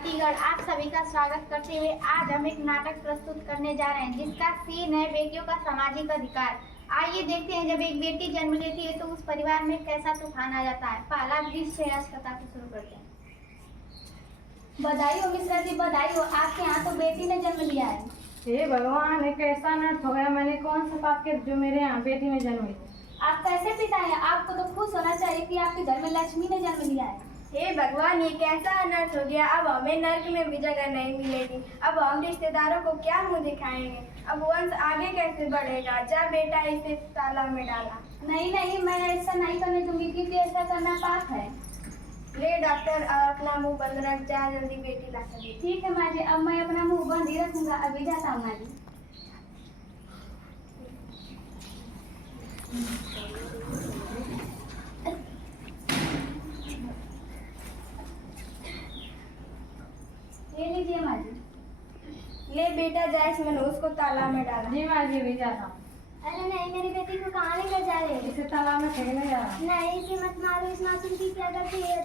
भारतीगढ़ आप सभी का स्वागत करते हुए आज हम एक नाटक प्रस्तुत करने जा रहे हैं जिसका सीन है बेटियों का सामाजिक अधिकार। आइए देखते हैं जब एक बेटी जन्म लेती है तो उस परिवार में कैसा तूफान आ जाता है। पहला दृश्य है, कथा को शुरू करते हैं। बधाई हो मिश्रा जी, बधाई हो, आपके यहाँ तो बेटी ने जन्म लिया है। हे भगवान, एक ऐसा नर्थ हो गया, मैंने कौन सा पाप किया जो मेरे यहाँ बेटी में जन्म लिया। आप कैसे पिता हैं, आपको तो खुश होना चाहिए कि आपके घर में लक्ष्मी ने जन्म लिया है। हे भगवान, ये कैसा अनर्थ हो गया। अब हमें नर्क में भी जगह नहीं मिलेगी। अब हम रिश्तेदारों को क्या मुंह दिखाएंगे। अब वंश आगे कैसे बढ़ेगा। जा बेटा, इसे ताला में डाला। नहीं नहीं, मैं ऐसा नहीं करने दूंगी क्योंकि ऐसा करना पाप है। ले डॉक्टर, अपना मुंह बंद रख, जा जल्दी बेटी ला कर। ठीक है माँ जी, अब मैं अपना मुंह बंद ही रखूंगा। अभी जाता हूँ माँ जी। ले लीजिए माँ जी। ले बेटा, जा इस मनहूस को ताला में डाला। जी माँ जी, भी जाता हूँ। अरे नहीं, मेरी बेटी को कहाँ लेकर जा रहे हैं। इसे तालाब में फेंकने जा रहा हूँ। नहीं, इसे मत मारो, इस मासूम की क्या गलती है।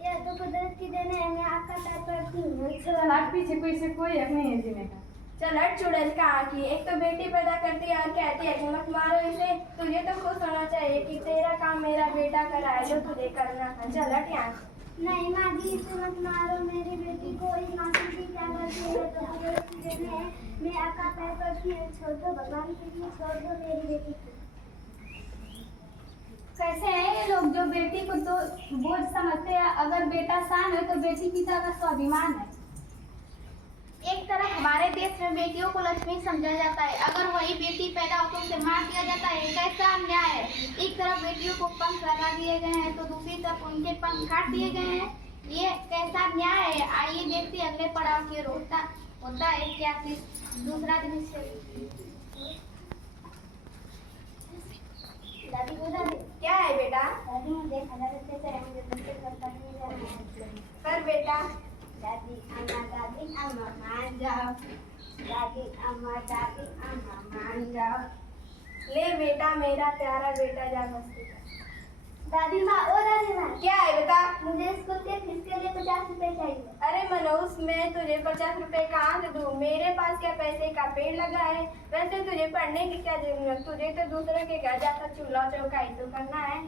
यह तो कुदरत की देन है, मैं आपका पैर पड़ती हूँ। चल पीछे कोई से कोई हक नहीं है जीने का। चल हट चुड़ैल कहाँ की। एक तो बेटी पैदा करती है और कहती है कि मत मारो इसे। तुझे तो खुश होना चाहिए कि तेरा काम मेरा बेटा कराए जो तुझे करना था। चल हट यहाँ से। नहीं माँ जी, इसे मत मारो, मेरी बेटी को, इस मासूम की क्या गलती है। तो कुदरत की देन है, मैं आपका पैर पड़ती हूँ। छोड़ दो भगवान के लिए, छोड़ दो मेरी बेटी को। कैसे हैं ये लोग जो बेटी को तो बोझ समझते हैं। अगर बेटा शान है तो बेटी पिता का स्वाभिमान है। एक तरफ हमारे देश में बेटियों को लक्ष्मी समझा जाता है, अगर वही बेटी पैदा हो तो उसे मार दिया जाता है। कैसा अन्याय है। एक तरफ बेटियों को पंख लगा दिए गए हैं तो दूसरी तरफ उनके पंख काट दिए गए हैं। ये कैसा अन्याय है। आइए देखते हैं अगले पड़ाव की ओर होता है क्या। दूसरा दृश्य। दादी को दादी क्या है बेटा। दादी मुझे 1000 रुपये चाहिए, मुझे बच्चे घर पर कर बेटा। दादी अम्मा मान जाओ। दादी अम्मा मान जाओ। ले बेटा, मेरा प्यारा बेटा, जा मस्ती कर। दादी माँ, ओ दादी माँ, क्या है बेटा। मुझे स्कूल के फीस के लिए 50 रुपए चाहिए। अरे मनोज, मैं तुझे 50 रुपए कहाँ से दूँ। मेरे पास क्या पैसे का पेड़ लगा है। वैसे तुझे पढ़ने की क्या जरूरत। तुझे तो दूसरे के घर जाकर चूल्हा चौकाई तो करना है।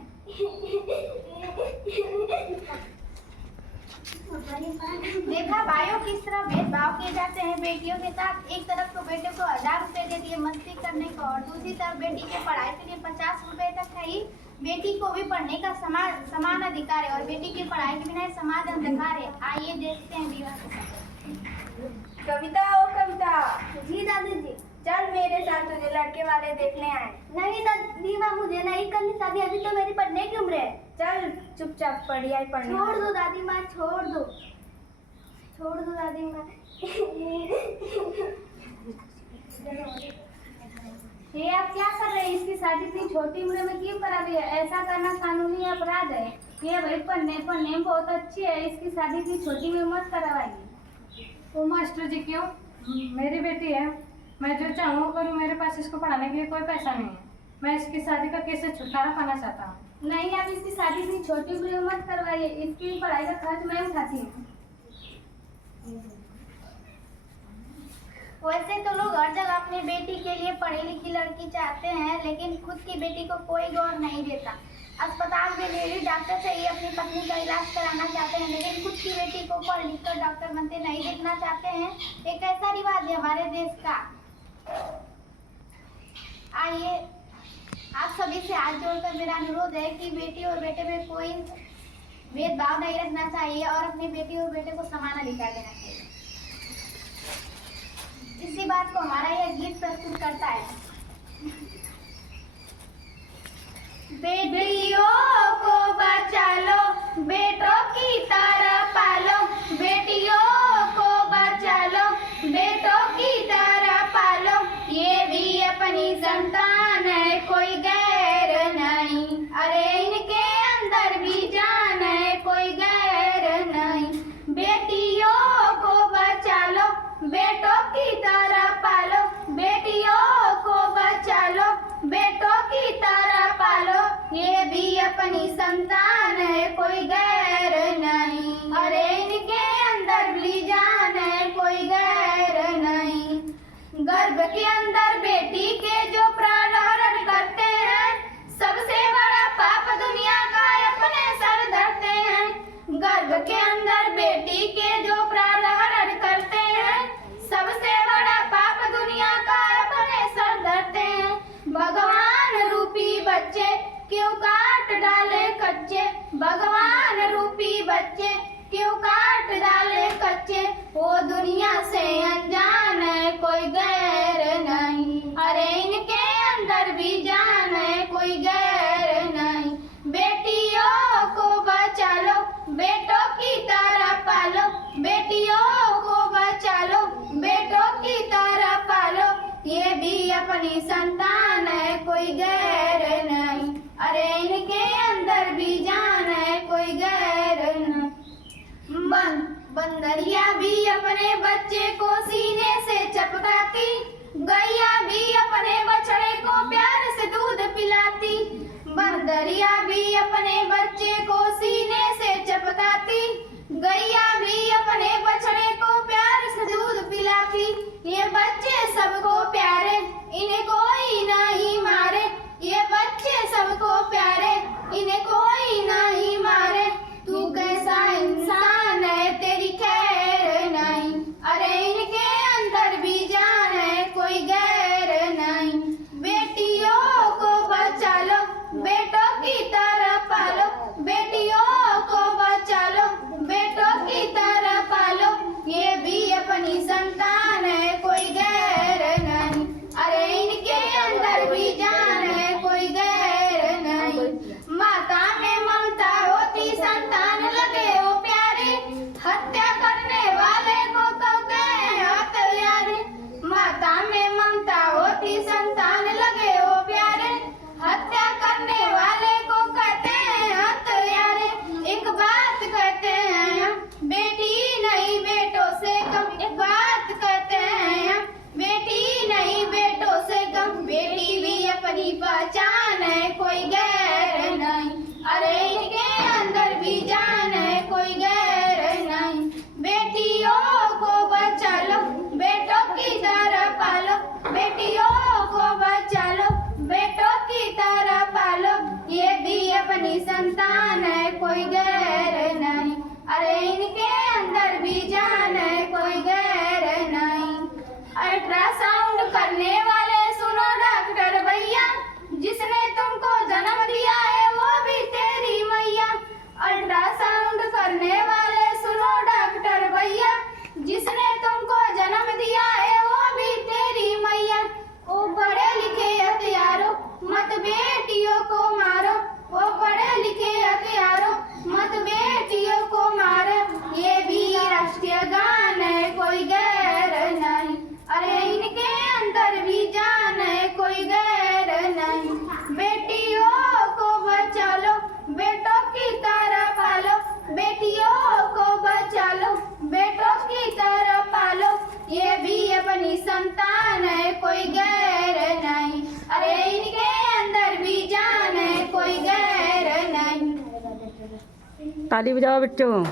देखा भाइयों, किस तरह भेदभाव किए जाते हैं बेटियों के साथ। एक तरफ तो बेटे को 1000 रुपए दे दिए मस्ती करने को और दूसरी तरफ बेटी के पढ़ाई के लिए 50 रुपए तक है ही। बेटी को भी पढ़ने का समान अधिकार है और बेटी की पढ़ाई के बिना समाज अंधकार है। आइए देखते हैं विवाह। कविता, ओ कविता। जी दादी जी। चल मेरे साथ, तुझे लड़के वाले देखने आए। नहीं दादी माँ, मुझे नहीं करनी शादी, अभी तो मेरी पढ़ने की उम्र है। चल चुपचाप पढ़िया पढ़ने। छोड़ दो दादी माँ, छोड़ दो दादी माँ। ये आप क्या कर रहे हैं। इसकी शादी इतनी छोटी उम्र में क्यों करा रही है। ऐसा करना कानूनी अपराध है। ये भाई पढ़ने में बहुत अच्छी है, इसकी शादी इतनी छोटी में मत करवाइए। ओ मास्टर जी, क्यों। मेरी बेटी है, मैं जो चाहूँ वो करूँ। मेरे पास इसको पढ़ाने के लिए कोई पैसा नहीं है। मैं इसकी शादी का कैसे छुटकारा पाना चाहता हूँ। नहीं, आप इसकी शादी इतनी छोटी उम्र में मत करवाइए। इसकी पढ़ाई का खर्च मैं उठाती हूँ। वैसे तो लोग हर जगह अपनी बेटी के लिए पढ़ी लिखी लड़की चाहते हैं, लेकिन खुद की बेटी को कोई गौर नहीं देता। अस्पताल में लेडी डॉक्टर से ये अपनी पत्नी का इलाज कराना चाहते हैं, लेकिन खुद की बेटी को पढ़ लिख कर डॉक्टर बनते नहीं देखना चाहते हैं। एक ऐसा रिवाज है हमारे देश का। आइए, आप सभी से हाथ जोड़कर मेरा अनुरोध है कि बेटी और बेटे में कोई भेदभाव नहीं रखना चाहिए और अपनी बेटी और बेटे को समान अधिकार देना चाहिए। इसी बात को हमारा यह गीत प्रस्तुत करता है। बेटियों को बचा लो, बेटों की तरह पालो। बेटियों को बचा लो, बेटों की तरह पालो। ये भी अपनी संतान है, कोई गैर नहीं। अरे इनके अंदर भी जान है, कोई गैर नहीं। बेटियों को बचा लो, बेटों की तरह पालो। बेटियों को बचा लो, बेटों की तरह पालो। ये भी अपनी संतान है, कोई गैर नहीं। क्यों काट डाले कच्चे, वो दुनिया से अनजान है, कोई गैर नहीं। अरे इनके अंदर भी जान है, कोई गैर नहीं। बेटियों को बचा लो, बेटों की तरह पालो, बेटियों को बचा लो, बेटों की तरह पालो, ये भी अपनी संतान है, कोई गैर नहीं। अरे इनके अंदर भी जान है, कोई गैर नहीं। बंदरिया भी अपने बच्चे को सीने से चपकाती, गैया भी अपने बछड़े को प्यार से दूध पिलाती। बंदरिया भी अपने बच्चे को सीने से चपकाती, गैया भी अपने बछड़े को प्यार से दूध पिलाती। ये बच्चे सबको प्यारे, इन्हें कोई नहीं मारे, ये बच्चे सबको प्यारे, इन्हें कोई नहीं मारे। तू कैसा इंसान है, तेरी खैर नहीं। अरे इनके अंदर भी जान है, कोई गैर नहीं। बेटियों को बचा लो, बेटों की तरह पालो, बेटियों को बचा लो, बेटों की तरह पालो, ये भी अपनी संतान है, कोई गैर नहीं। अरे इनके अंदर भी जान है, कोई गैर नहीं। माता में ममता होती, संतान लगे वो प्यारे, हत्या करने वाले को कहते हैं हत्यारे। माता में ममता होती, संतान लगे वो प्यारे, हत्या करने वाले को कहते हैं हत्यारे। एक बात कहते हैं हम, बेटी नहीं बेटों से कम, एक बात कहते हैं हम, बेटी नहीं बेटों से कम, बेटी भी अपनी पहचान है, कोई गैर नहीं। अरे इनके अंदर भी जान है, कोई गैर नहीं। बेटियों को बचा लो, बेटों की तरह पालो, बेटियों को बचा लो, बेटों की तरह पालो, ये भी अपनी संतान है, कोई गैर नहीं। अरे इनके अंदर भी जान है, कोई गैर नहीं। अल्ट्रासाउंड करने वाले सुनो डॉक्टर भैया, जिसने तुमको जन्म दिया है वो भी तेरी मैया। अल्ट्रासाउंड करने वाले सुनो डॉक्टर भैया, जिसने तुमको जन्म दिया है वो भी तेरी मैया। ओ पढ़े लिखे हथियारों, मत बेटियों को मारो, वो पढ़े लिखे हथियारों, मत बेटियों को मारो, ये भी राष्ट्रीय गान है, कोई गैर नहीं। अरे इनके अंदर भी जान है, कोई गैर नहीं। बेटियों को बचा लो, बेटों की तरह पालो, बेटियों को बचा लो, बेटों की तरह पालो, ये भी अपनी संतान है, कोई गैर नहीं। अरे इनके अंदर भी जान है, कोई गैर नहीं। ताली बजाओ बच्चों।